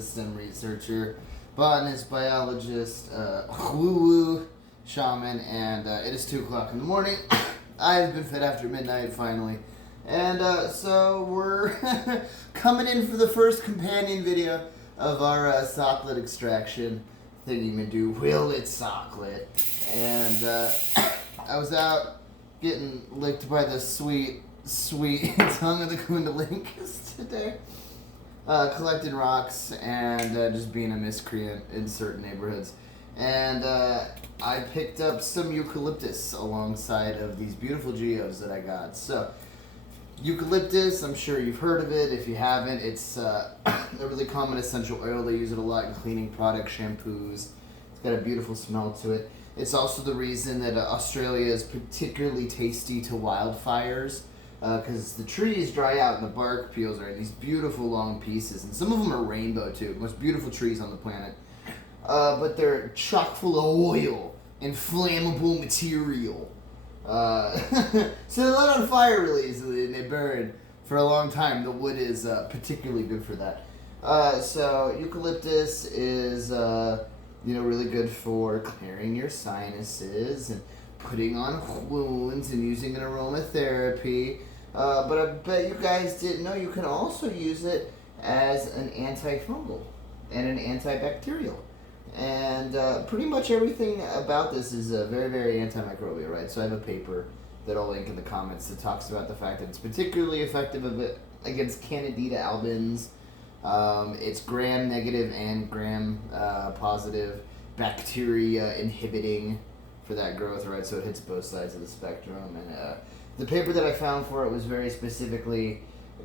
scientist and researcher, botanist, biologist, woo-woo shaman, and it is 2 o'clock in the morning. I've been fed after midnight, finally. And so we're coming in for the first companion video of our Soxhlet extraction thingy-ma-do. Will it Soxhlet? And I was out getting licked by the sweet tongue of the Kundalinikas today. Collecting rocks and just being a miscreant in certain neighborhoods. And I picked up some eucalyptus alongside of these beautiful geodes that I got. So, eucalyptus, I'm sure you've heard of it. If you haven't, it's a really common essential oil. They use it a lot in cleaning products, shampoos. It's got a beautiful smell to it. It's also the reason that Australia is particularly tasty to wildfires, because the trees dry out and the bark peels are in these beautiful long pieces, and some of them are rainbow too, most beautiful trees on the planet. But they're chock full of oil and flammable material. So they're lit on fire really easily and they burn for a long time. The wood is particularly good for that. So eucalyptus is really good for clearing your sinuses and putting on wounds and using in aromatherapy. But I bet you guys didn't know you can also use it as an antifungal and an antibacterial. And pretty much everything about this is very, very antimicrobial, right? So I have a paper that I'll link in the comments that talks about the fact that it's particularly effective against Candida albans. It's gram-negative and gram-positive bacteria inhibiting for that growth, right? So it hits both sides of the spectrum. And the paper that I found for it was very specifically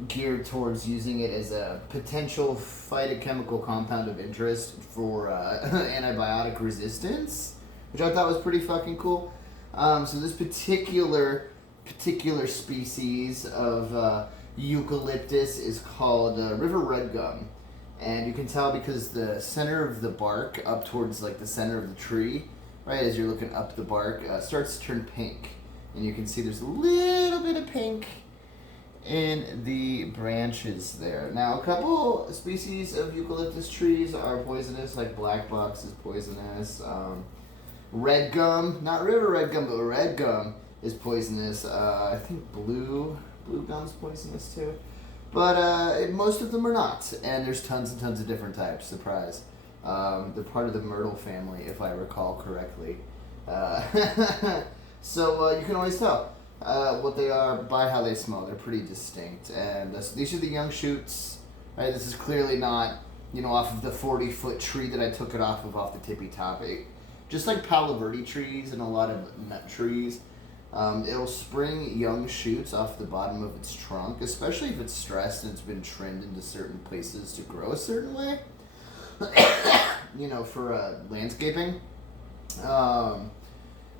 geared towards using it as a potential phytochemical compound of interest for antibiotic resistance, which I thought was pretty fucking cool. So this particular species of eucalyptus is called river red gum, and you can tell because the center of the bark up towards like the center of the tree, right, as you're looking up the bark, starts to turn pink, and you can see there's a little bit of pink in the branches there. Now, a couple species of eucalyptus trees are poisonous, like black box is poisonous. Red gum, not river red gum, but red gum is poisonous. I think blue gum's poisonous too. But most of them are not, and there's tons and tons of different types. Surprise. They're part of the myrtle family, if I recall correctly. So you can always tell what they are by how they smell. They're pretty distinct, and these are the young shoots. Right, this is clearly not, off of the 40-foot tree that I took it off the tippy top. Just like Palo Verde trees and a lot of nut trees, it'll spring young shoots off the bottom of its trunk, especially if it's stressed and it's been trimmed into certain places to grow a certain way. For landscaping.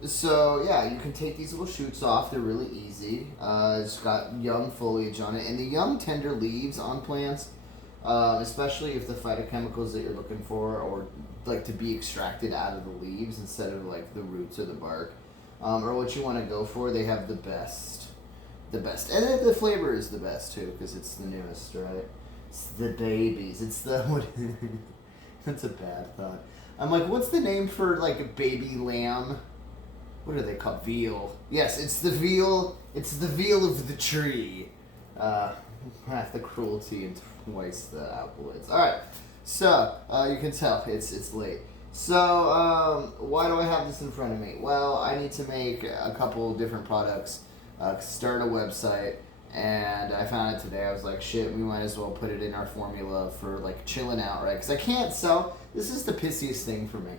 So yeah, you can take these little shoots off. They're really easy. It's got young foliage on it, and the young tender leaves on plants, especially if the phytochemicals that you're looking for or like to be extracted out of the leaves instead of like the roots or the bark, or what you want to go for, they have the best, and the flavor is the best too because it's the newest, right? It's the babies. It's the what? That's a bad thought. I'm like, what's the name for like a baby lamb? What are they called? Veal. Yes, it's the veal. It's the veal of the tree. Half the cruelty and twice the ALKALOIDS. All right, so you can tell it's late. So why do I have this in front of me? Well, I need to make a couple different products, start a website, and I found it today. I was like, shit, we might as well put it in our formula for like chilling out, right? Because I can't sell. This is the pissiest thing for me.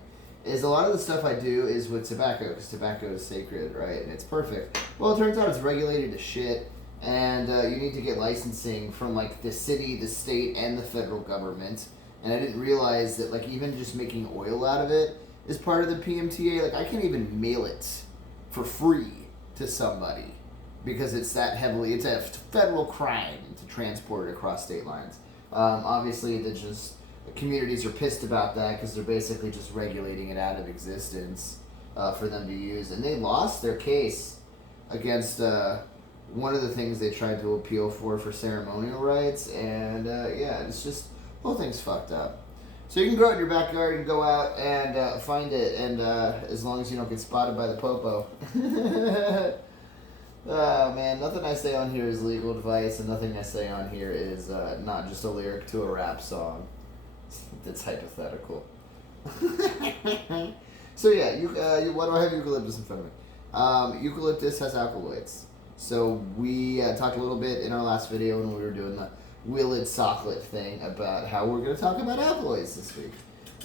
Is a lot of the stuff I do is with tobacco, because tobacco is sacred, right? And it's perfect. Well, it turns out it's regulated as shit, and you need to get licensing from like the city, the state, and the federal government. And I didn't realize that like even just making oil out of it is part of the PMTA. Like I can't even mail it for free to somebody because it's that heavily. It's a federal crime to transport it across state lines. Obviously, communities are pissed about that because they're basically just regulating it out of existence for them to use. And they lost their case against one of the things they tried to appeal for ceremonial rights. And it's just, the whole thing's fucked up. So you can grow it in your backyard and go out and find it, and as long as you don't get spotted by the popo. Oh man, nothing I say on here is legal advice, and nothing I say on here is not just a lyric to a rap song. It's hypothetical. So yeah, why do I have eucalyptus in front of me? Eucalyptus has alkaloids. So we talked a little bit in our last video when we were doing the Soxhlet thing about how we're going to talk about alkaloids this week.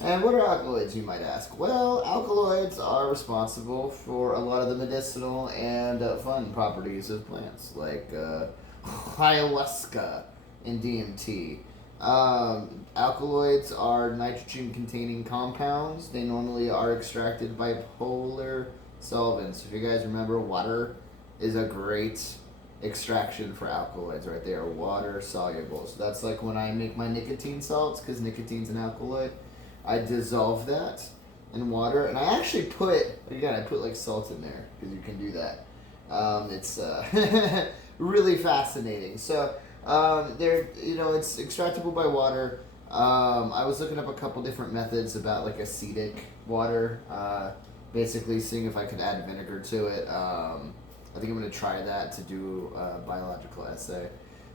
And what are alkaloids, you might ask? Well, alkaloids are responsible for a lot of the medicinal and fun properties of plants, like ayahuasca and DMT. Alkaloids are nitrogen-containing compounds. They normally are extracted by polar solvents. If you guys remember, water is a great extraction for alkaloids, right? They are water soluble. So that's like when I make my nicotine salts, because nicotine's an alkaloid. I dissolve that in water, and I actually put like salt in there, because you can do that. It's really fascinating. So it's extractable by water. I was looking up a couple different methods about like acidic water, basically seeing if I could add vinegar to it. I think I'm going to try that to do a biological essay.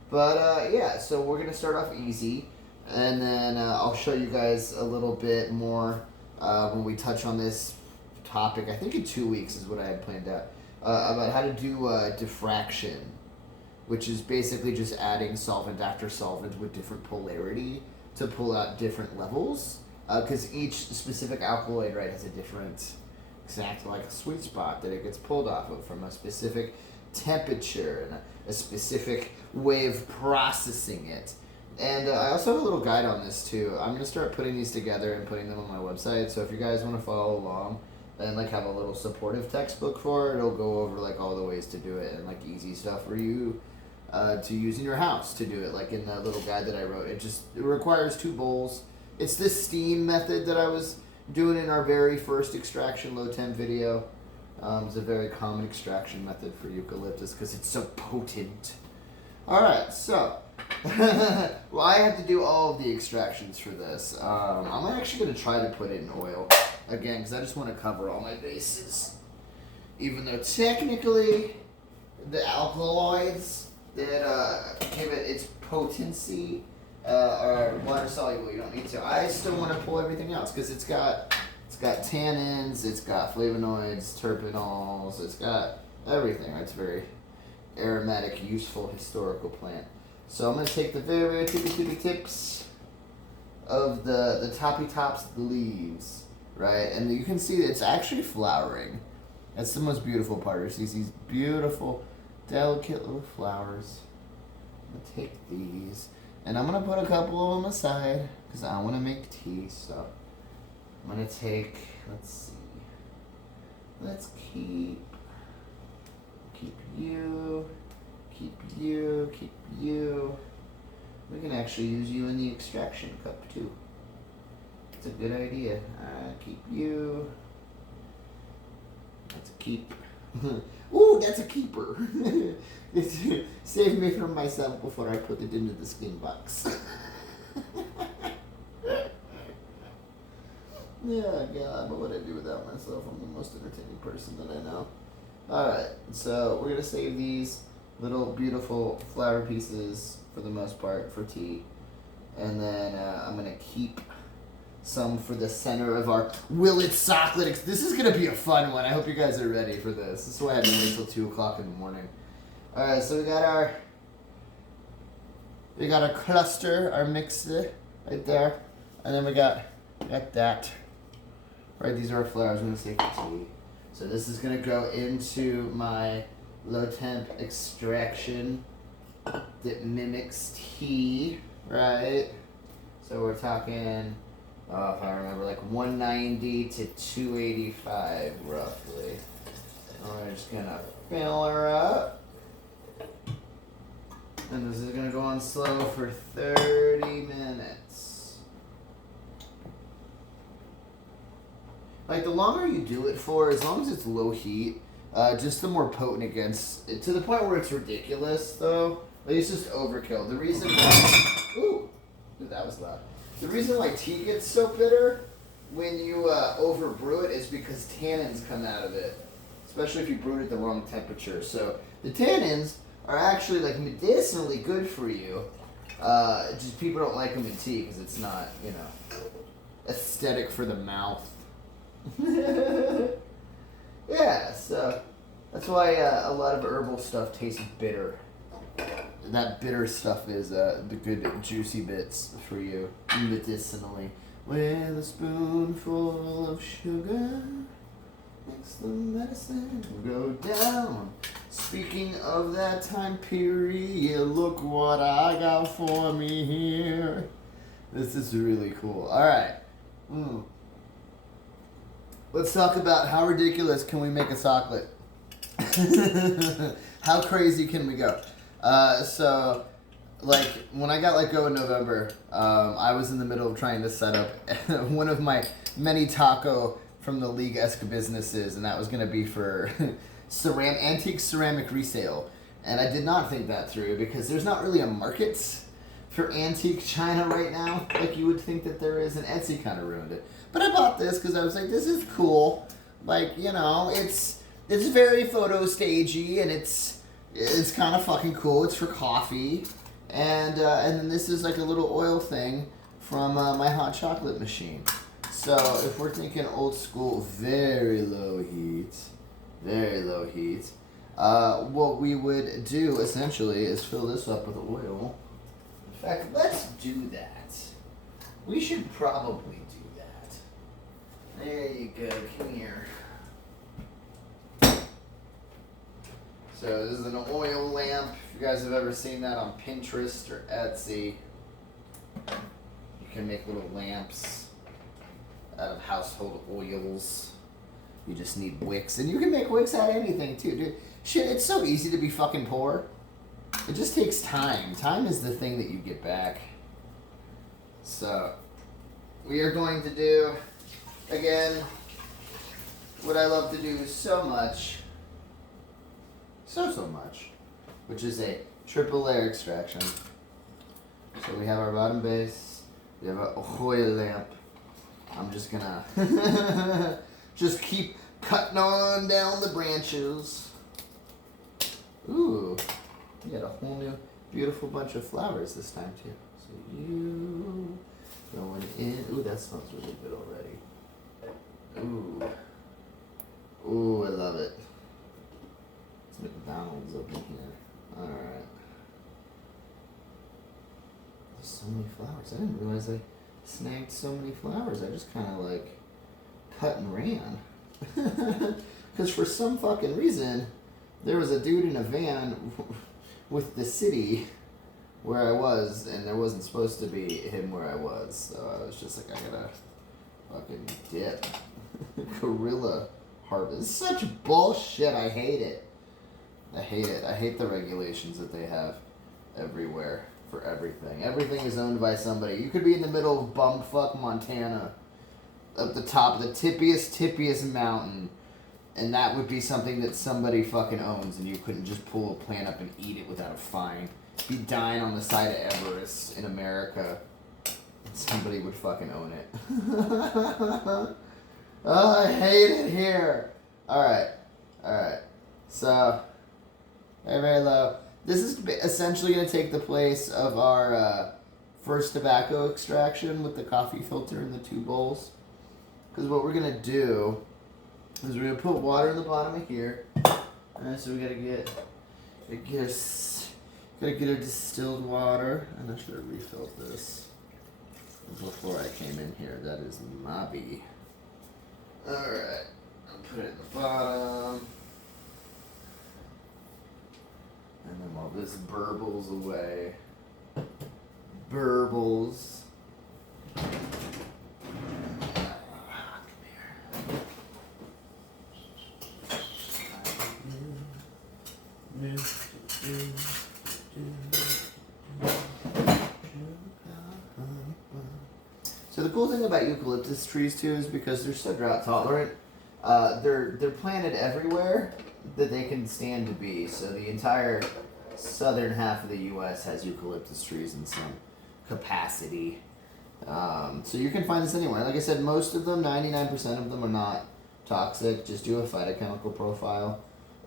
But yeah, so we're going to start off easy, and then I'll show you guys a little bit more when we touch on this topic. I think in 2 weeks is what I had planned out, about how to do diffraction, which is basically just adding solvent after solvent with different polarity to pull out different levels, because each specific alkaloid, right, has a different, exactly like a sweet spot that it gets pulled off of from a specific temperature and a specific way of processing it. And I also have a little guide on this too. I'm gonna start putting these together and putting them on my website. So if you guys want to follow along and like have a little supportive textbook for it, it'll go over like all the ways to do it and like easy stuff for you to use in your house to do it. Like in the little guide that I wrote, it requires 2 bowls. It's this steam method that I was doing in our very first extraction low temp video. It's a very common extraction method for eucalyptus because it's so potent. Alright, so well, I have to do all of the extractions for this. I'm actually going to try to put it in oil again because I just want to cover all my bases. Even though technically the alkaloids that give it its potency are water soluble. You don't need to. I still want to pull everything else because it's got tannins, it's got flavonoids, terpenols, it's got everything. It's a very aromatic, useful, historical plant. So I'm going to take the very tippy tips of the toppy tops of the leaves, right? And you can see that it's actually flowering. That's the most beautiful part. You see these beautiful, delicate little flowers. I'm going to take these, and I'm going to put a couple of them aside because I want to make tea. So I'm going to take, let's keep you. We can actually use you in the extraction cup too. It's a good idea. Keep you. That's a keep. Ooh, that's a keeper. Save me from myself before I put it into the skin box. Yeah, God, what would I do without myself? I'm the most entertaining person that I know. Alright, so we're going to save these little beautiful flower pieces for the most part for tea. And then I'm going to keep some for the center of our Soxhlet. This is going to be a fun one. I hope you guys are ready for this. This is why I had to wait till 2 o'clock in the morning. Alright, so we got our cluster, our mixer right there. And then we got that. Right, these are our flowers. I'm going to save for tea. So this is going to go into my low temp extraction that mimics tea, right? So we're talking, if I remember, like 190 to 285 roughly. And we're just going to fill her up. And this is going to go on slow for 30 minutes. Like, the longer you do it for, as long as it's low heat, just the more potent it gets. To the point where it's ridiculous, though. Like, it's just overkill. The reason why... Ooh, that was loud. The reason why tea gets so bitter when you overbrew it is because tannins come out of it, especially if you brew it at the wrong temperature. So the tannins are actually like medicinally good for you. Just people don't like them in tea because it's not, you know, aesthetic for the mouth. Yeah, so that's why a lot of herbal stuff tastes bitter. That bitter stuff is the good juicy bits for you medicinally. With a spoonful of sugar makes the medicine go down. Speaking of that time period, look what I got for me here. This is really cool. All right. Let's talk about how ridiculous can we make a Soxhlet? How crazy can we go? So, like, when I got let go in November, I was in the middle of trying to set up one of my many taco from the League-esque businesses, and that was going to be for antique ceramic resale. And I did not think that through because there's not really a market for antique china right now like you would think that there is, and Etsy kind of ruined it. But I bought this because I was like, this is cool. Like, you know, it's very photo stagey, and it's kind of fucking cool. It's for coffee. And then this is like a little oil thing from my hot chocolate machine. So if we're thinking old school, very low heat, what we would do essentially is fill this up with oil. In fact, let's do that. We should probably do that. There you go, come here. So this is an oil lamp. If you guys have ever seen that on Pinterest or Etsy, you can make little lamps out of household oils. You just need wicks, and you can make wicks out of anything too, dude. Shit, it's so easy to be fucking poor. It just takes time. Time is the thing that you get back. So, we are going to do, again, what I love to do so much, so much, which is a triple layer extraction. So we have our bottom base, we have our oil lamp. I'm just gonna just keep cutting on down the branches. Ooh, we got a whole new beautiful bunch of flowers this time too. So you going in. Ooh, that smells really good already. Ooh, I love it. It's McDonald's up in here. Alright. There's so many flowers. I didn't realize I snagged so many flowers. I just kind of like cut and ran. Because for some fucking reason, there was a dude in a van with the city where I was, and there wasn't supposed to be him where I was. So I was just like, I gotta fucking dip. Gorilla harvest. Such bullshit. I hate it. I hate it. I hate the regulations that they have everywhere for everything. Everything is owned by somebody. You could be in the middle of bumfuck Montana, up the top of the tippiest mountain, and that would be something that somebody fucking owns, and you couldn't just pull a plant up and eat it without a fine. Be dying on the side of Everest in America, and somebody would fucking own it. Oh, I hate it here. Alright. So, very low. This is essentially going to take the place of our first tobacco extraction with the coffee filter in the 2 bowls. Because what we're going to do is we're going to put water in the bottom of here. Alright, so we got to get our distilled water. And I should have refilled this before I came in here. That is mobby. Alright, I'll put it in the bottom. And then while this burbles away, burbles. Come here. So the cool thing about eucalyptus trees too is because they're so drought tolerant, they're planted everywhere that they can stand to be. So the entire southern half of the U.S. has eucalyptus trees in some capacity. So you can find this anywhere. Like I said, most of them, 99% of them are not toxic. Just do a phytochemical profile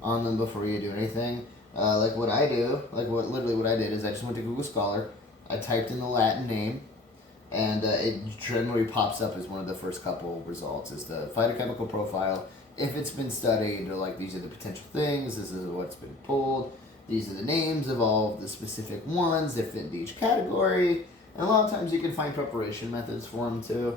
on them before you do anything. Like what I do, literally what I did is I just went to Google Scholar, I typed in the Latin name, and it generally pops up as one of the first couple results is the phytochemical profile. If it's been studied, or like these are the potential things, this is what's been pulled, these are the names of all of the specific ones that fit into each category. And a lot of times you can find preparation methods for them too.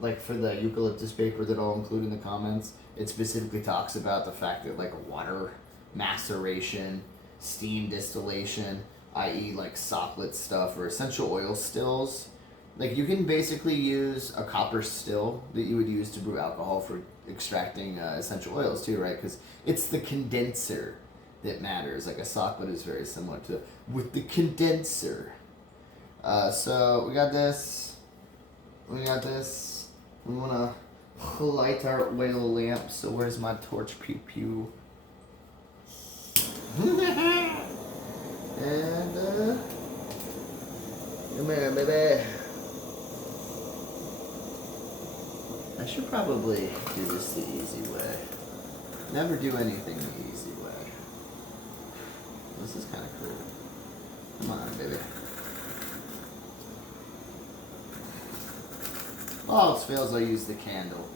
Like for the eucalyptus paper that I'll include in the comments, it specifically talks about the fact that like water maceration, steam distillation, i.e. like Sohxlet stuff or essential oil stills. Like you can basically use a copper still that you would use to brew alcohol for extracting essential oils too, right? Because it's the condenser that matters. Like a Soxhlet is very similar to with the condenser. So we got this. We want to light our oil lamp. So where's my torch? Pew pew. And come here, baby. I should probably do this the easy way. Never do anything the easy way. This is kind of cool. Come on, baby. All else fails, I'll use the candle.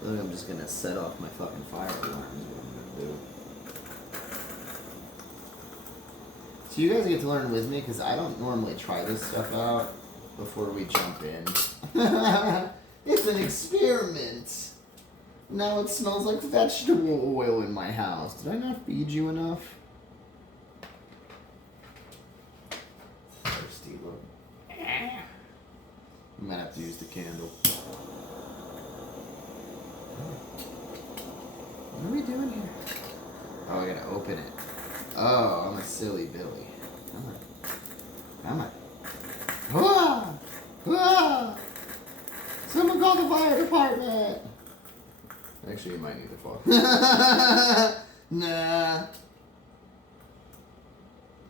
I think I'm just gonna set off my fucking fire alarm is what I'm gonna do. So you guys get to learn with me because I don't normally try this stuff out before we jump in. It's an experiment. Now it smells like vegetable oil in my house. Did I not feed you enough? Thirsty look. I'm gonna have to use the candle. What are we doing here? Oh, I gotta open it. Oh, I'm a silly Billy. Come on. Ah! Ah! Someone call the fire department! Actually, you might need the phone. Nah.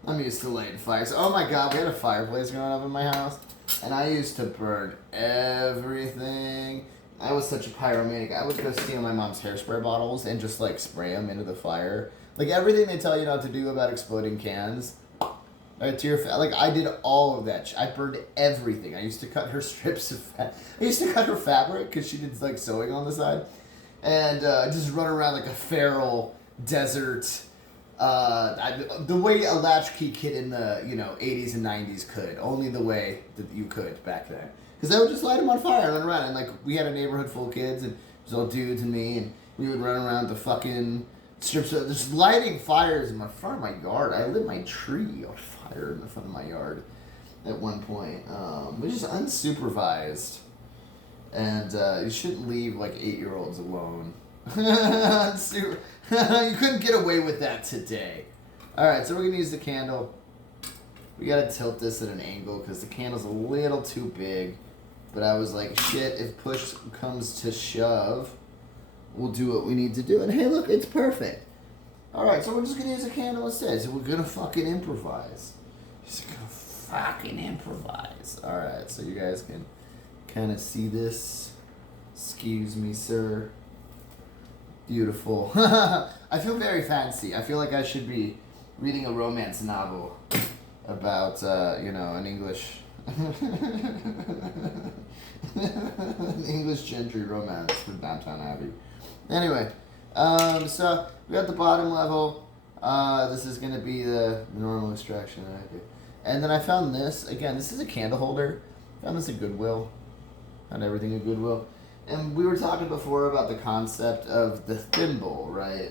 I'm used to lighting fires. Oh my god, we had a fireplace growing up in my house. And I used to burn everything. I was such a pyromaniac. I would go steal my mom's hairspray bottles and just like spray them into the fire. Like everything they tell you not to do about exploding cans. Right, to your like I did all of that. I burned everything. I used to cut her strips of I used to cut her fabric because she did like sewing on the side, and just run around like a feral desert. The way a latchkey kid in the 80s and 90s could, only the way that you could back then. Because I would just light them on fire and run around, and like we had a neighborhood full of kids, and it was all dudes and me, and we would run around the fucking strips of just lighting fires in the front of my yard. I lit my tree on fire in the front of my yard at one point, which is unsupervised, and you shouldn't leave like 8-year-olds alone. You couldn't get away with that today. Alright, so we're going to use the candle. We got to tilt this at an angle because the candle's a little too big. But I was like, shit, if push comes to shove, we'll do what we need to do. And hey, look, it's perfect. Alright, so we're just going to use a candle instead. So we're going to fucking improvise. Just going to fucking improvise. Alright, so you guys can kind of see this. Excuse me, sir. Beautiful. I feel very fancy. I feel like I should be reading a romance novel about, an English... an English gentry romance for Downtown Abbey. Anyway, so we got the bottom level. This is going to be the normal extraction that I do. And then I found this. Again, this is a candle holder. Found this at Goodwill. Found everything at Goodwill. And we were talking before about the concept of the thimble, right?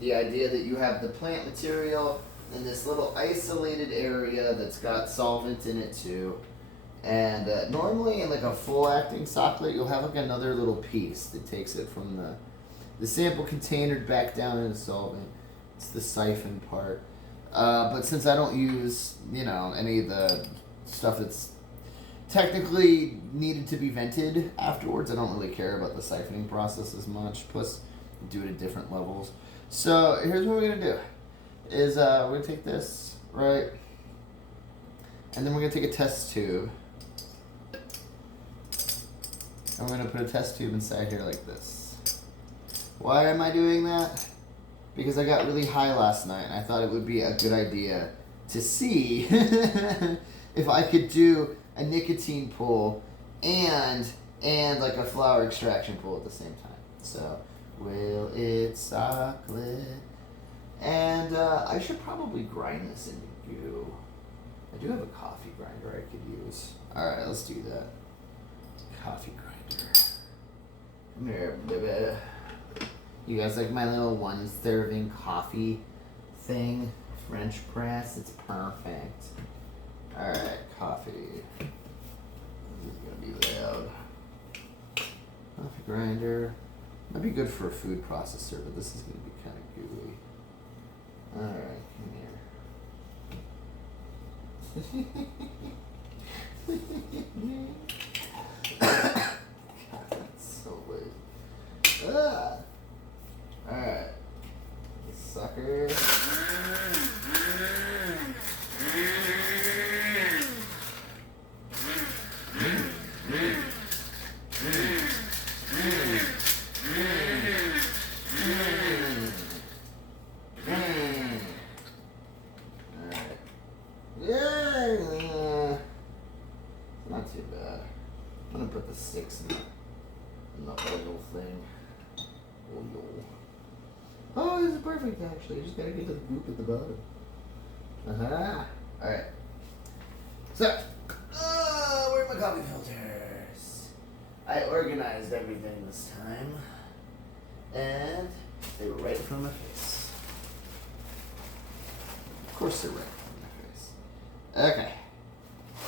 The idea that you have the plant material in this little isolated area that's got solvent in it too. And normally in like a full-acting Soxhlet, you'll have like another little piece that takes it from the sample container back down into solvent. It's the siphon part. But since I don't use, any of the stuff that's technically needed to be vented afterwards, I don't really care about the siphoning process as much. Plus, do it at different levels. So here's what we're gonna do: is we're gonna take this right, And then we're going to take a test tube. And we're going to put a test tube inside here like this. Why am I doing that? Because I got really high last night and I thought it would be a good idea to see if I could do a nicotine pull and like a flower extraction pull at the same time. So, will it Soxhlet? And I should probably grind this into goo. I do have a coffee grinder I could use. Alright, let's do that. Coffee grinder. Come here, baby. You guys like my little one serving coffee thing? French press? It's perfect. Alright, coffee. This is gonna be loud. Coffee grinder. Might be good for a food processor, but this is gonna be kind of gooey. Alright, come here. God, that's so late. Alright. Sucker. Not too bad. I'm gonna put the sticks in the oil thing. Oil. Oh, this is perfect actually. You just gotta get to the goop at the bottom. Alright. So, where are my coffee filters? I organized everything this time. And they were right in front of my face. Of course they're right in front of my face. Okay.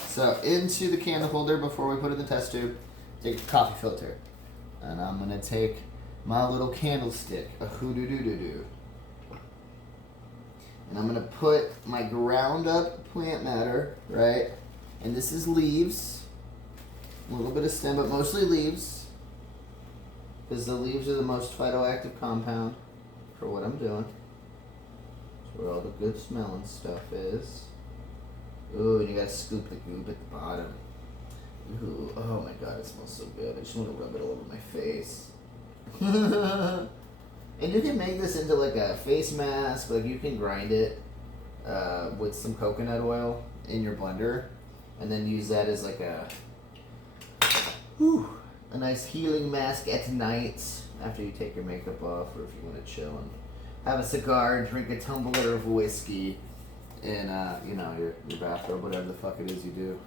So into the candle holder before we put it in the test tube, take the coffee filter. And I'm gonna take my little candlestick, a hoo-doo-doo-doo-doo. And I'm gonna put my ground up plant matter, right? And this is leaves. A little bit of stem, but mostly leaves. Because the leaves are the most phytoactive compound for what I'm doing. That's where all the good smelling stuff is. Ooh, and you gotta scoop the goop at the bottom. Ooh, oh my god, it smells so good. I just want to rub it all over my face. And you can make this into like a face mask. Like you can grind it with some coconut oil in your blender, and then use that as like a nice healing mask at night after you take your makeup off, or if you want to chill and have a cigar and drink a tumbler of whiskey in your bathrobe, whatever the fuck it is you do.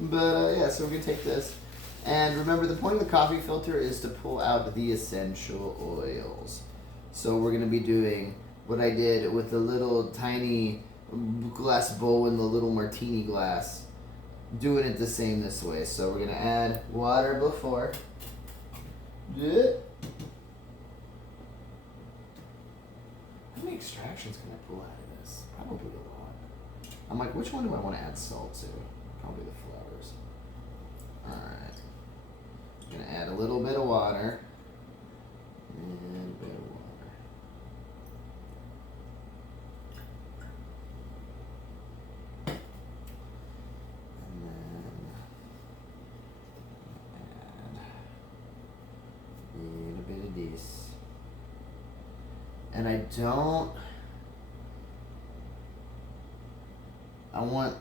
But yeah, so we're gonna take this, and remember the point of the coffee filter is to pull out the essential oils. So we're gonna be doing what I did with the little tiny glass bowl and the little martini glass, doing it the same this way. So we're gonna add water before. Yeah. How many extractions can I pull out of this? Probably a lot. I'm like, which one do I want to add salt to? Probably the flowers. Alright. I'm going to add a little bit of water. And a bit of water. And then add a little bit of this. And I want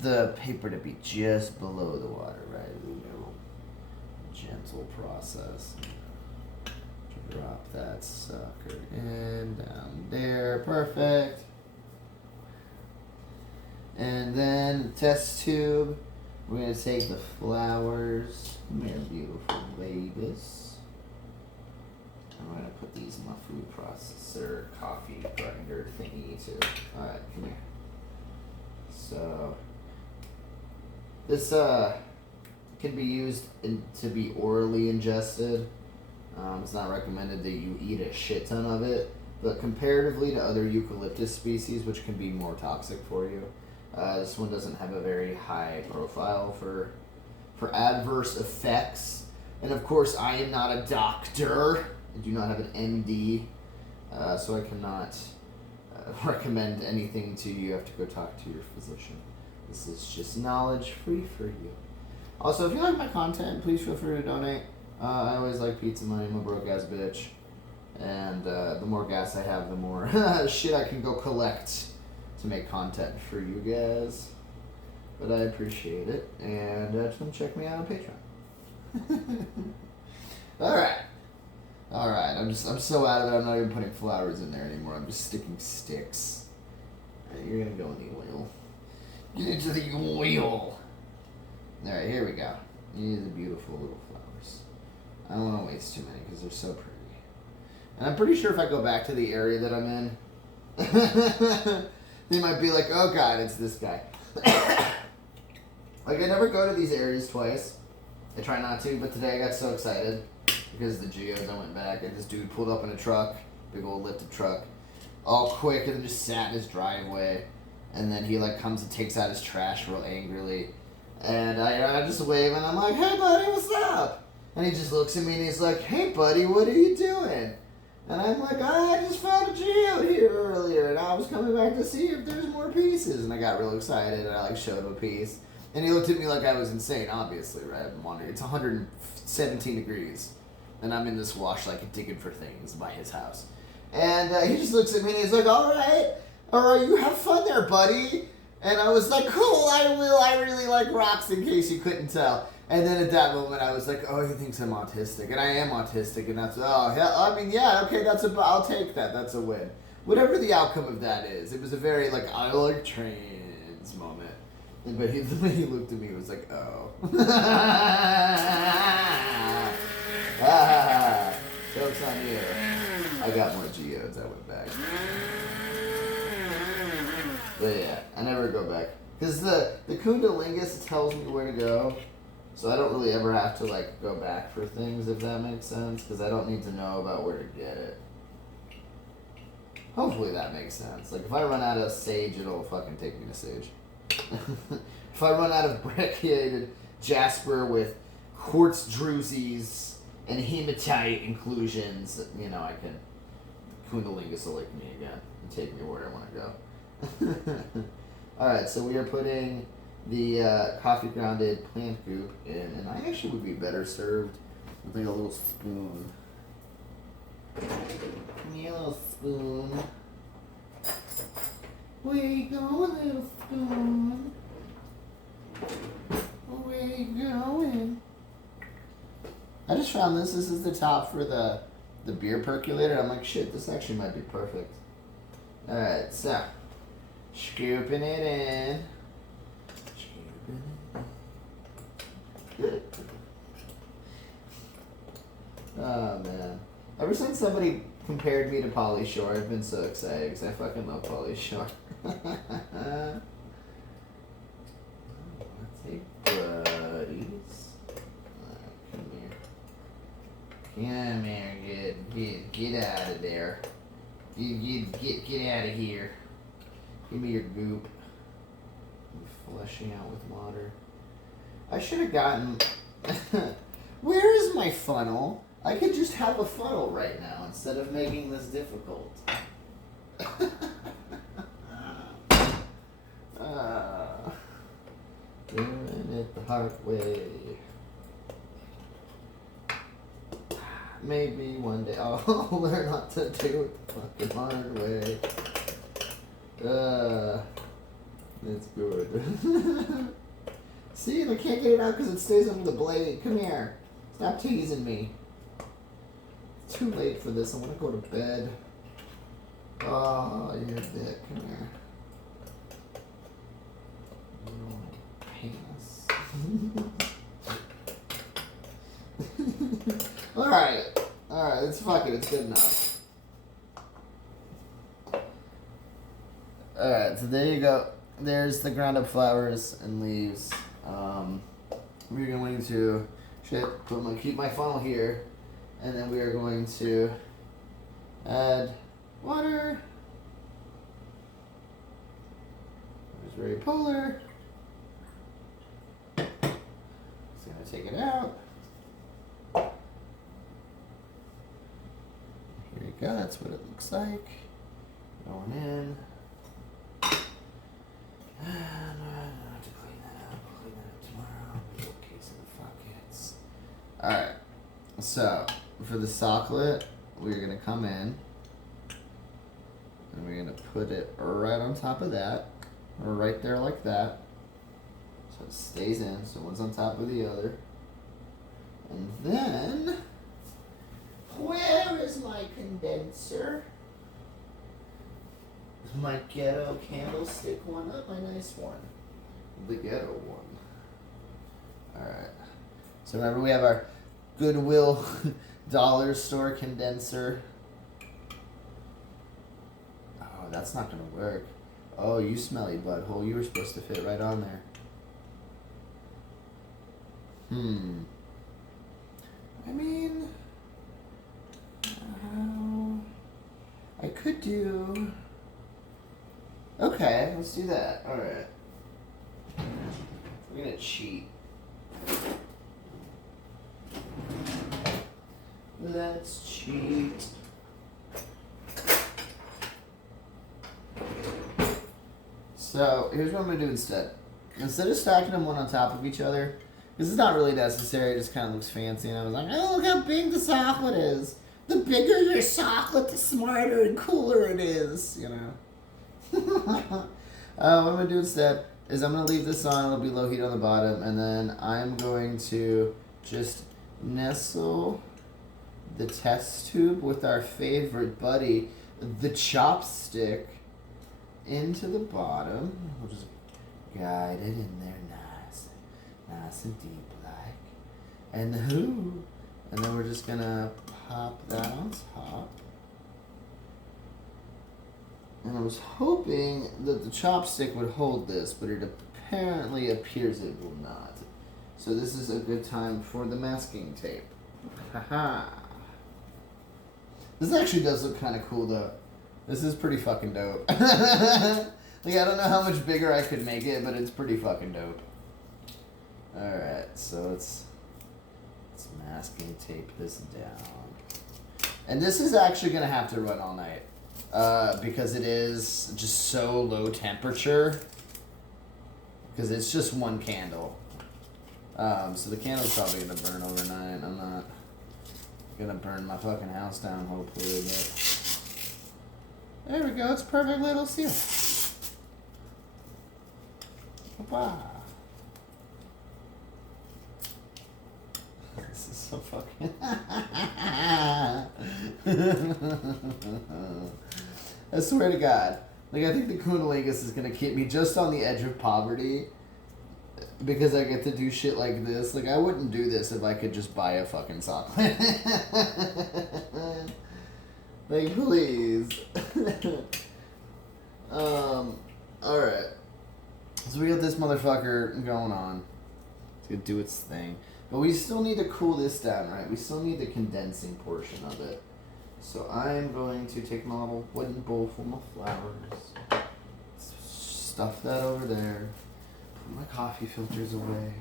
the paper to be just below the water, right? A little gentle process. Drop that sucker in, down there, perfect. And then test tube, we're gonna take the flowers, they're beautiful babies. I'm gonna put these in my food processor, coffee grinder thingy too. Alright, come here. So, this can be used to be orally ingested. It's not recommended that you eat a shit ton of it, but comparatively to other eucalyptus species, which can be more toxic for you, this one doesn't have a very high profile for adverse effects. And of course, I am not a doctor. I do not have an MD, so I cannot recommend anything to you, you have to go talk to your physician. This is just knowledge free for you. Also, if you like my content, please feel free to donate. I always like pizza money. I'm a broke ass bitch. And the more gas I have, the more shit I can go collect to make content for you guys. But I appreciate it. And just come check me out on Patreon. Alright. I'm so out of it, I'm not even putting flowers in there anymore. I'm just sticking sticks. Alright, you're gonna go in the oil. Get into the oil. Alright, here we go. These are beautiful little flowers. I don't want to waste too many because they're so pretty. And I'm pretty sure if I go back to the area that I'm in, they might be like, oh god, it's this guy. Like, I never go to these areas twice. I try not to, but today I got so excited because of the geodes. I went back and this dude pulled up in a truck, big old lifted truck, all quick, and then just sat in his driveway. And then he like comes and takes out his trash real angrily. And I just wave and I'm like, hey buddy, what's up? And he just looks at me and he's like, hey buddy, what are you doing? And I'm like, I just found a geode here earlier and I was coming back to see if there's more pieces. And I got real excited and I like showed him a piece. And he looked at me like I was insane, obviously, right? I'm wondering, it's 117 degrees. And I'm in this wash like digging for things by his house. And he just looks at me and he's like, alright, you have fun there, buddy. And I was like, cool, I will. I really like rocks, in case you couldn't tell. And then at that moment, I was like, oh, he thinks I'm autistic. And I am autistic. And that's, oh, yeah, I mean, yeah, okay, I'll take that. That's a win. Whatever the outcome of that is, it was a very, like, I like trains moment. But he looked at me and was like, oh. Joke's on you. I got more geodes. I went back. But yeah, I never go back. Because the Kundalingus tells me where to go. So I don't really ever have to like go back for things, if that makes sense. Because I don't need to know about where to get it. Hopefully that makes sense. Like if I run out of sage, it'll fucking take me to sage. If I run out of brachiated jasper with quartz drusies and hematite inclusions, you know, I can... Kundalingus will lick me again and take me where I want to go. Alright, so we are putting the coffee grounded plant goop in, and I actually would be better served with like a little spoon. Give me a little spoon. Where you going, little spoon? Where you going? I just found this. This is the top for the beer percolator. I'm like, shit, this actually might be perfect. Alright, so scooping it in. Oh man. Ever since somebody compared me to Pauly Shore, I've been so excited because I fucking love Pauly Shore. Hey buddies. Come here. Get out of there. Get out of here. Give me your goop. I'm flushing out with water. I should have gotten... Where is my funnel? I could just have a funnel right now instead of making this difficult. Doing it the hard way. Maybe one day I'll learn how to do it the fucking hard way. It's good. See, and I can't get it out because it stays under the blade. Come here. Stop teasing me. It's too late for this. I want to go to bed. Oh, you're a dick. Come here. Penis. Alright, let's fuck it. It's good enough. Alright, so there you go. There's the ground up flowers and leaves. We're going to keep my funnel here, and then we are going to add water. It's very polar. Just gonna take it out. Here we go. That's what it looks like. Going in. And I have to clean that up. I'll clean that up tomorrow. Big old case of the fuckets. Alright. So, for the Soxhlet, we're going to come in. And we're going to put it right on top of that. Or right there like that. So it stays in. So one's on top of the other. And then, where is my condenser? Is my ghetto candlestick one up? My nice one. The ghetto one. Alright. So remember we have our Goodwill dollar store condenser. Oh, that's not going to work. Oh, you smelly butthole. You were supposed to fit right on there. I mean, I could do... Okay, let's do that. Alright. We're gonna cheat. Let's cheat. So, here's what I'm gonna do instead. Instead of stacking them one on top of each other, this is not really necessary, it just kind of looks fancy, and I was like, oh, look how big the Soxhlet is. The bigger your Soxhlet, the smarter and cooler it is, you know. What I'm going to do instead is I'm going to leave this on, it'll be low heat on the bottom, and then I'm going to just nestle the test tube with our favorite buddy, the chopstick, into the bottom. We'll just guide it in there nice and deep like. And and then we're just going to pop that on top. And I was hoping that the chopstick would hold this, but it apparently appears it will not. So this is a good time for the masking tape. Haha. This actually does look kind of cool though. This is pretty fucking dope. Like, I don't know how much bigger I could make it, but it's pretty fucking dope. Alright, so let's masking tape this down. And this is actually going to have to run all night. Because it is just so low temperature. Because it's just one candle. So the candle's probably going to burn overnight. I'm not going to burn my fucking house down, hopefully. But there we go. It's a perfect little seal. Wow. This is so fucking... I swear to God. Like, I think the Kunilingus is going to keep me just on the edge of poverty because I get to do shit like this. Like, I wouldn't do this if I could just buy a fucking Soxhlet. Like, please. Alright. So we got this motherfucker going on. It's going to do its thing. But we still need to cool this down, right? We still need the condensing portion of it. So I'm going to take my little wooden bowl full of flowers, stuff that over there, put my coffee filters away,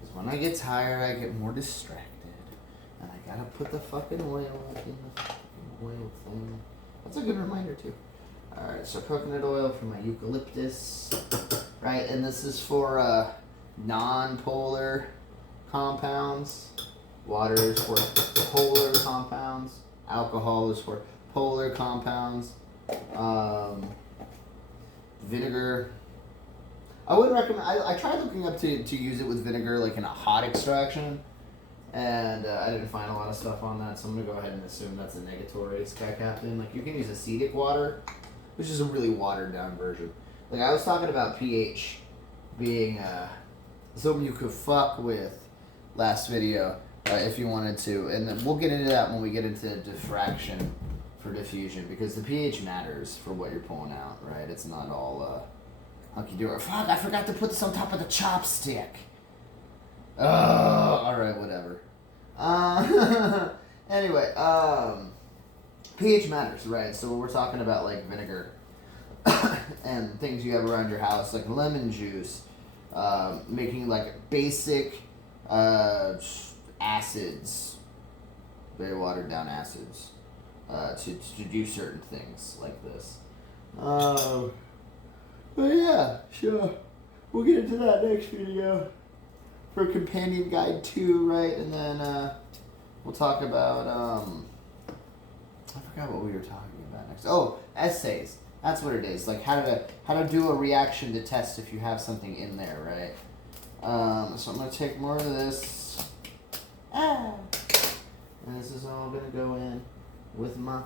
because when I get tired, I get more distracted, and I gotta put the fucking oil in the fucking oil thing. That's a good reminder, too. Alright, so coconut oil for my eucalyptus, right, and this is for non-polar compounds. Water is for polar compounds. Alcohol is for polar compounds. Vinegar. I would recommend. I tried looking up to use it with vinegar, like in a hot extraction, and I didn't find a lot of stuff on that. So I'm gonna go ahead and assume that's a negatory, Sky Captain. Like, you can use acetic water, which is a really watered down version. Like, I was talking about pH being something you could fuck with last video. If you wanted to, and then we'll get into that when we get into diffraction for diffusion, because the pH matters for what you're pulling out, right? It's not all hunky-dory. Fuck, I forgot to put this on top of the chopstick. Oh, alright, whatever. Anyway, pH matters, right? So we're talking about, like, vinegar and things you have around your house, like lemon juice, making, like, basic acids, very watered down acids, to do certain things like this. But yeah, sure. We'll get into that next video for companion guide 2, right? And then we'll talk about I forgot what we were talking about next. Oh, essays. That's what it is. Like how to do a reaction to test if you have something in there, right? So I'm gonna take more of this. And this is all gonna go in with my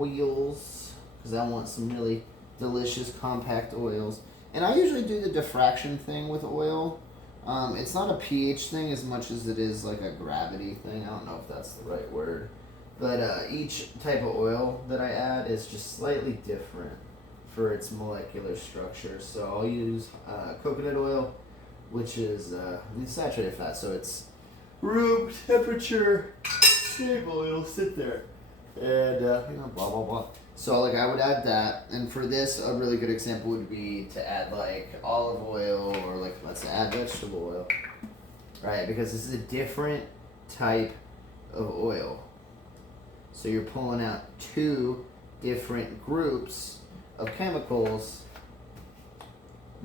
oils because I want some really delicious compact oils. And I usually do the diffraction thing with oil. It's not a pH thing as much as it is like a gravity thing. I don't know if that's the right word. But each type of oil that I add is just slightly different for its molecular structure. So I'll use coconut oil, which is saturated fat. So it's room temperature stable. It'll sit there. And, blah, blah, blah. So, like, I would add that. And for this, a really good example would be to add, like, olive oil or, like, let's add vegetable oil. Right? Because this is a different type of oil. So you're pulling out 2 different groups of chemicals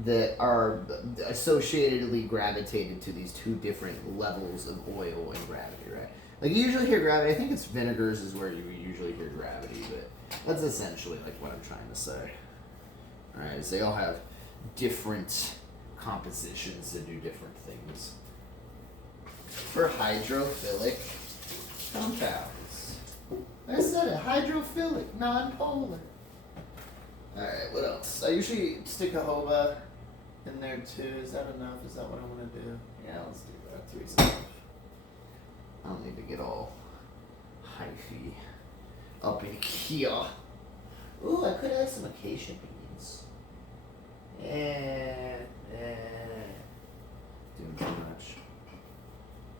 that are associatedly gravitated to these 2 different levels of oil and gravity, right? Like you usually hear gravity, I think it's vinegars is where you usually hear gravity, but that's essentially like what I'm trying to say. Alright, so they all have different compositions that do different things. For hydrophilic compounds. I said it, hydrophilic, non-polar. Alright, what else? I usually stick a jojoba in there too. Is that enough? Is that what I want to do? Yeah, let's do that. 3's enough. I don't need to get all hyphy up in here. Ooh, I could add some acacia beans. Doing too much.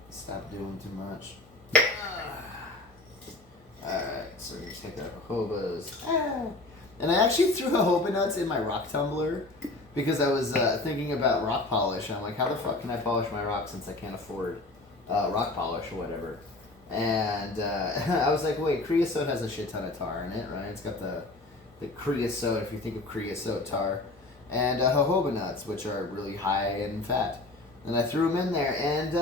Stop doing too much. Alright, so we're going to take out jojobas. And I actually threw jojoba nuts in my rock tumbler because I was thinking about rock polish. I'm like, how the fuck can I polish my rock since I can't afford rock polish or whatever? And I was like, wait, creosote has a shit ton of tar in it, right? It's got the creosote, if you think of creosote tar, and jojoba nuts, which are really high in fat. And I threw them in there, and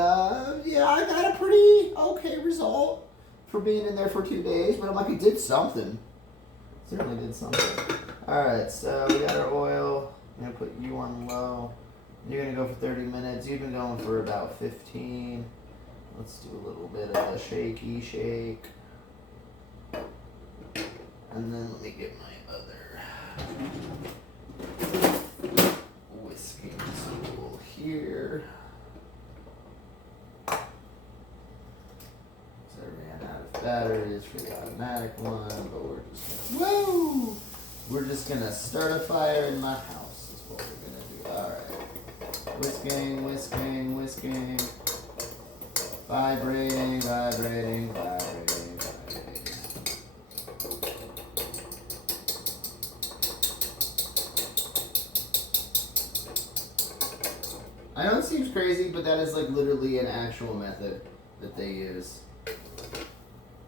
yeah, I got a pretty okay result for being in there for 2 days, but I'm like, it did something. Certainly did something. Alright, so we got our oil. I'm going to put you on low. You're going to go for 30 minutes. You've been going for about 15. Let's do a little bit of a shaky shake. And then let me get my other whisking tool here. So I ran out of batteries for the automatic one, but we're just gonna start a fire in my house is what we're gonna do. Alright. Whisking, whisking, whisking. Vibrating, vibrating, vibrating, vibrating. I know it seems crazy, but that is like literally an actual method that they use.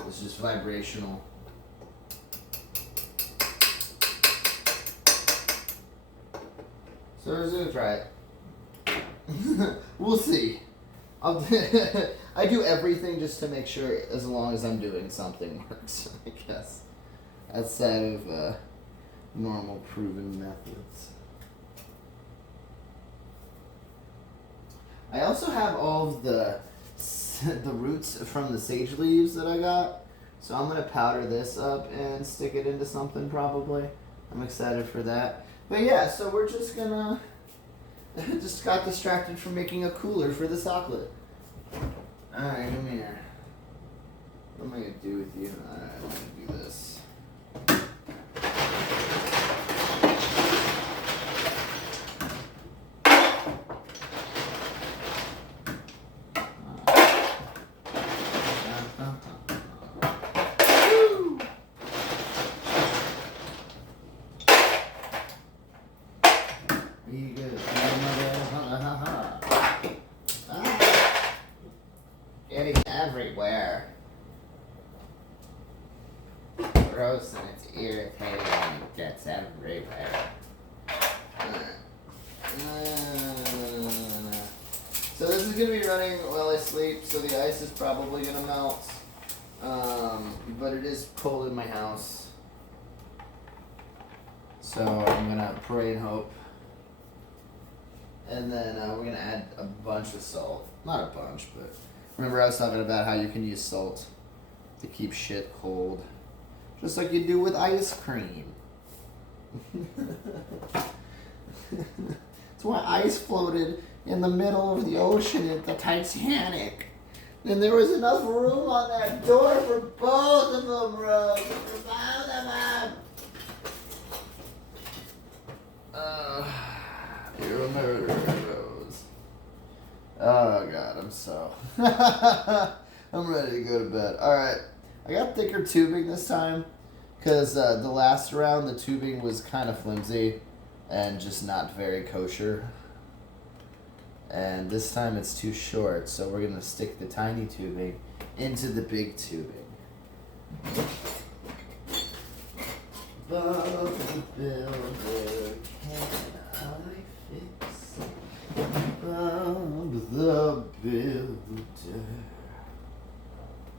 It's just vibrational. So we're just gonna try it. We'll see. I do everything just to make sure, as long as I'm doing something, works, I guess. Outside of normal proven methods. I also have all of the roots from the sage leaves that I got. So I'm going to powder this up and stick it into something probably. I'm excited for that. But yeah, so we're just going to... just got distracted from making a cooler for the Soxhlet. Alright, come here. What am I going to do with you? Alright, I'm going to do this. Getting everywhere. gross and it's irritating and it gets everywhere. So this is going to be running while I sleep, so the ice is probably going to melt. But it is cold in my house. So I'm going to pray and hope. And then we're going to add a bunch of salt. Not a bunch, but remember I was talking about how you can use salt to keep shit cold. Just like you do with ice cream. That's why ice floated in the middle of the ocean at the Titanic. And there was enough room on that door for both of them, Rose. For both of them. You're a murderer, Rose. Oh, God, I'm so... I'm ready to go to bed. Alright, I got thicker tubing this time. Because the last round, the tubing was kind of flimsy. And just not very kosher. And this time it's too short, so we're going to stick the tiny tubing into the big tubing. Bob the Builder, can I fix Bob the Builder?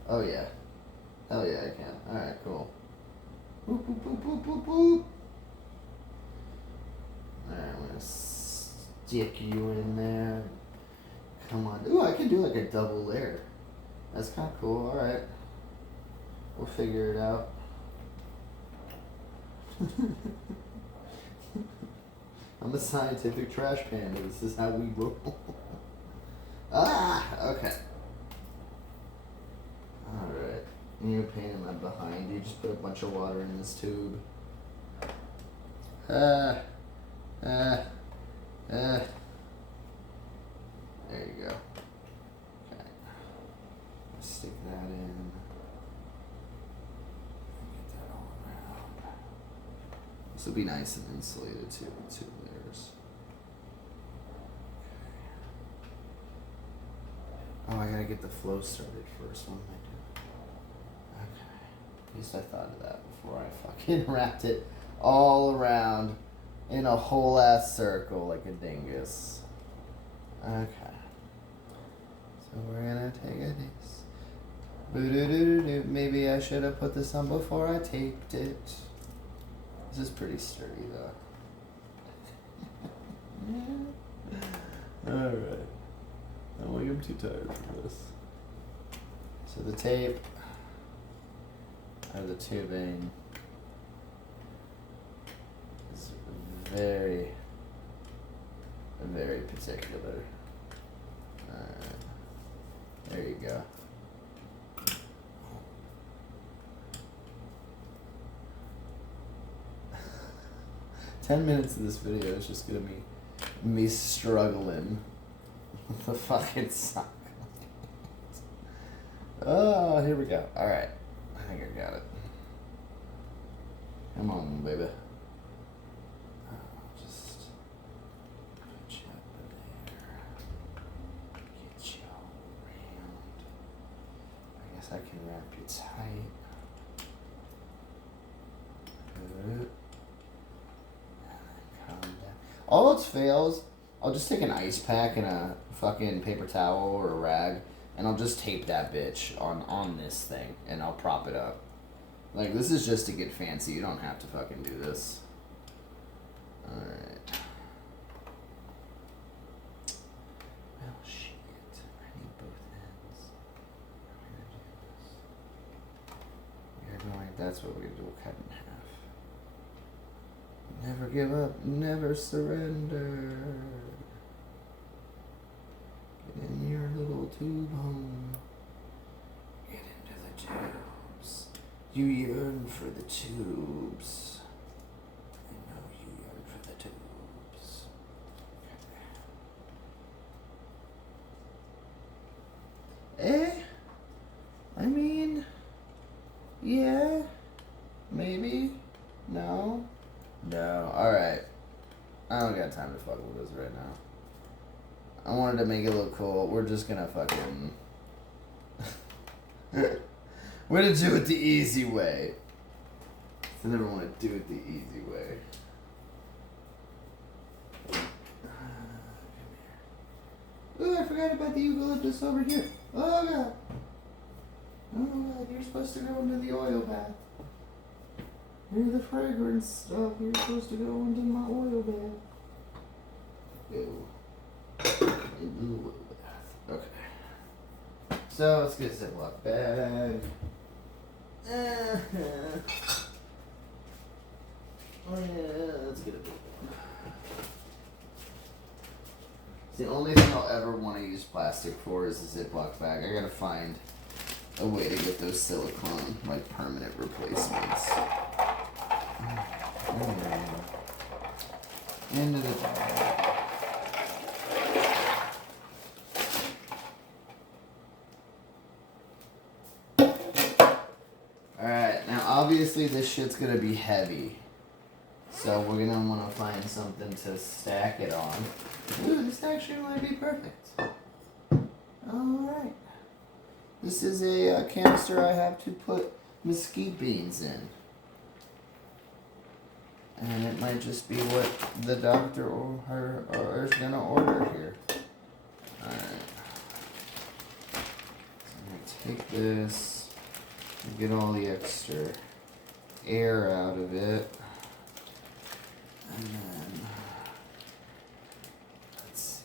Oh yeah. Hell yeah, I can. Alright, cool. Boop, boop, boop, boop, boop, boop. Alright, I'm gonna stick you in there. Come on. Ooh, I can do like a double layer. That's kind of cool. Alright. We'll figure it out. I'm a scientific trash panda. This is how we roll. Okay. Alright. And you're a pain in my behind. You just put a bunch of water in this tube. There you go. Okay. Stick that in. Get that all around. This will be nice and insulated too, with 2 layers. Okay. Oh, I gotta get the flow started first. What am I doing? Okay. At least I thought of that before I fucking wrapped it all around in a whole ass circle like a dingus. Okay. So we're gonna take a this. Boo-doo-doo-doo-doo. Maybe I should have put this on before I taped it. This is pretty sturdy though. Alright. I'm too tired for this. So the tape, or the tubing, is very, very particular. There you go. Ten minutes of this video is just gonna be me struggling with the fucking sock. Oh, here we go. Alright. I think I got it. Come on, baby. I'll just put you up there. Get you all around. I guess I can wrap you tight. Good. Calm down. All else fails, I'll just take an ice pack and a fucking paper towel or a rag, and I'll just tape that bitch on this thing, and I'll prop it up. Like, this is just to get fancy. You don't have to fucking do this. Alright. Well, shit. I need both ends. I'm gonna do this. We're going, that's what we're gonna do. We'll cut in half. Never give up, never surrender. Get in your little tube home. Get into the tubes. You yearn for the tubes. I know you yearn for the tubes. I mean, yeah, maybe, no. Alright. I don't got time to fuck with this right now. I wanted to make it look cool. We're just gonna fucking... We're gonna do it the easy way. I never want to do it the easy way. Oh, I forgot about the eucalyptus over here. Oh god. Oh god, you're supposed to go into the oil bath. You're the fragrance stuff. You're supposed to go into my oil bath. Ew. Ew. Okay. So let's get a Ziploc bag. Oh yeah, let's get a big one. It's the only thing I'll ever want to use plastic for is a Ziploc bag. I gotta find a way to get those silicone, like, permanent replacements. Into the bag. Alright, now obviously this shit's gonna be heavy. So we're gonna wanna find something to stack it on. Ooh, this actually might be perfect. Alright. This is a canister I have to put mesquite beans in. And it might just be what the doctor or her is gonna order here. Alright. So I'm gonna take this and get all the extra air out of it. And then, let's see.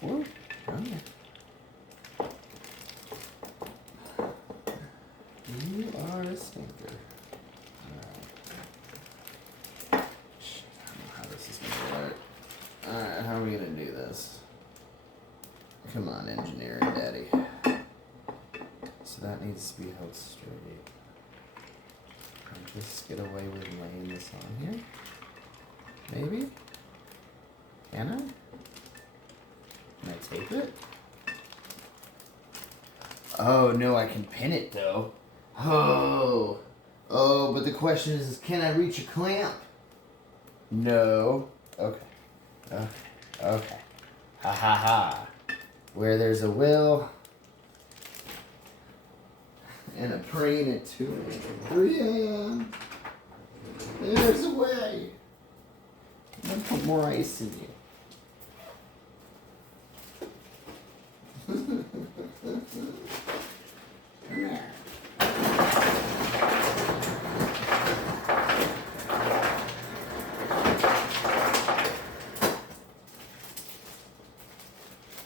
Whoa, okay. You are a stinker. Alright. Shit, I don't know how this is gonna work. Alright, how are we gonna do this? Come on, engineering daddy. So that needs to be held straight. Can I just get away with laying this on here? Maybe? Can I? Can I tape it? Oh, no, I can pin it, though. Oh. Oh, but the question is can I reach a clamp? No. Okay. Okay. Okay. Ha ha ha. Where there's a will and a praying at 3 a.m. There's a way. I'm gonna put more ice in you.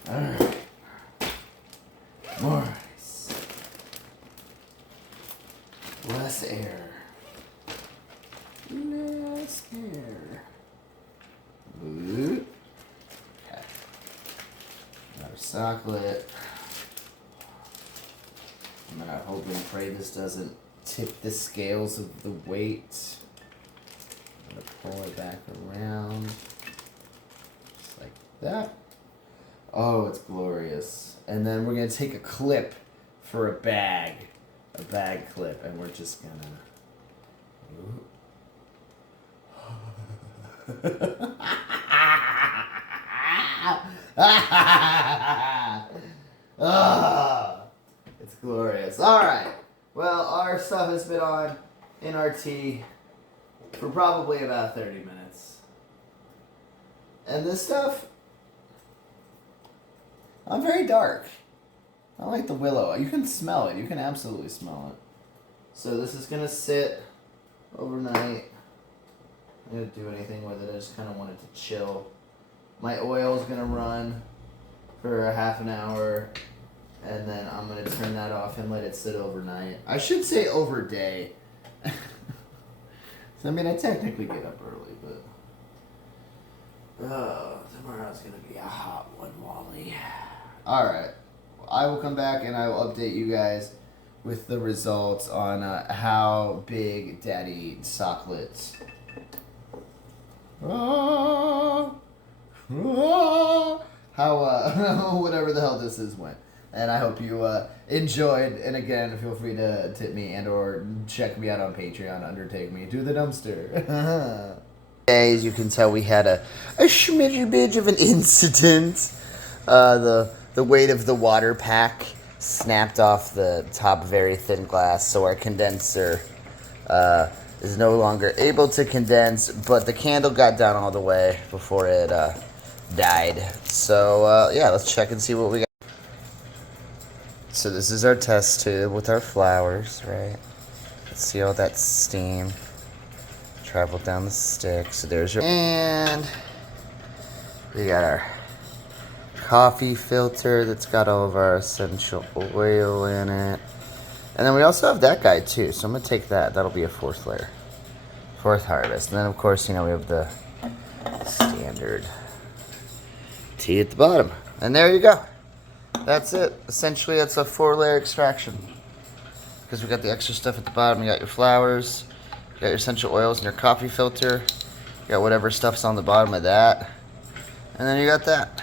Alright. More ice. Less air. Less air. Ooh. Okay. Another Soxhlet. I'm gonna hope and pray this doesn't tip the scales of the weight. I'm gonna pull it back around. Just like that. Oh, it's glorious. And then we're going to take a clip for a bag clip, and we're just going to... Oh, it's glorious. All right. Well, our stuff has been on in our tea for probably about 30 minutes. And this stuff... I'm very dark. I like the willow. You can smell it. You can absolutely smell it. So this is going to sit overnight. I'm going to do anything with it. I just kind of want it to chill. My oil is going to run for a half an hour. And then I'm going to turn that off and let it sit overnight. I should say over day. So, I mean, I technically get up early, but... tomorrow's going to be a hot one, Wally. Alright, I will come back and I will update you guys with the results on how big Daddy Soxhlet. How whatever the hell this is went. And I hope you enjoyed. And again, feel free to tip me and or check me out on Patreon, undertake me to the dumpster. As you can tell, we had a smidge of an incident. The weight of the water pack snapped off the top very thin glass, so our condenser is no longer able to condense, but the candle got down all the way before it died. So yeah, let's check and see what we got. So this is our test tube with our flowers, right? Let's see all that steam travel down the stick. So there's your, and we got our coffee filter that's got all of our essential oil in it. And then we also have that guy too, so I'm gonna take that. That'll be a fourth layer, fourth harvest. And then of course, you know, we have the standard tea at the bottom. And there you go. That's it. Essentially, it's a 4-layer extraction. Because we got the extra stuff at the bottom. You got your flowers, you got your essential oils and your coffee filter. You got whatever stuff's on the bottom of that. And then you got that.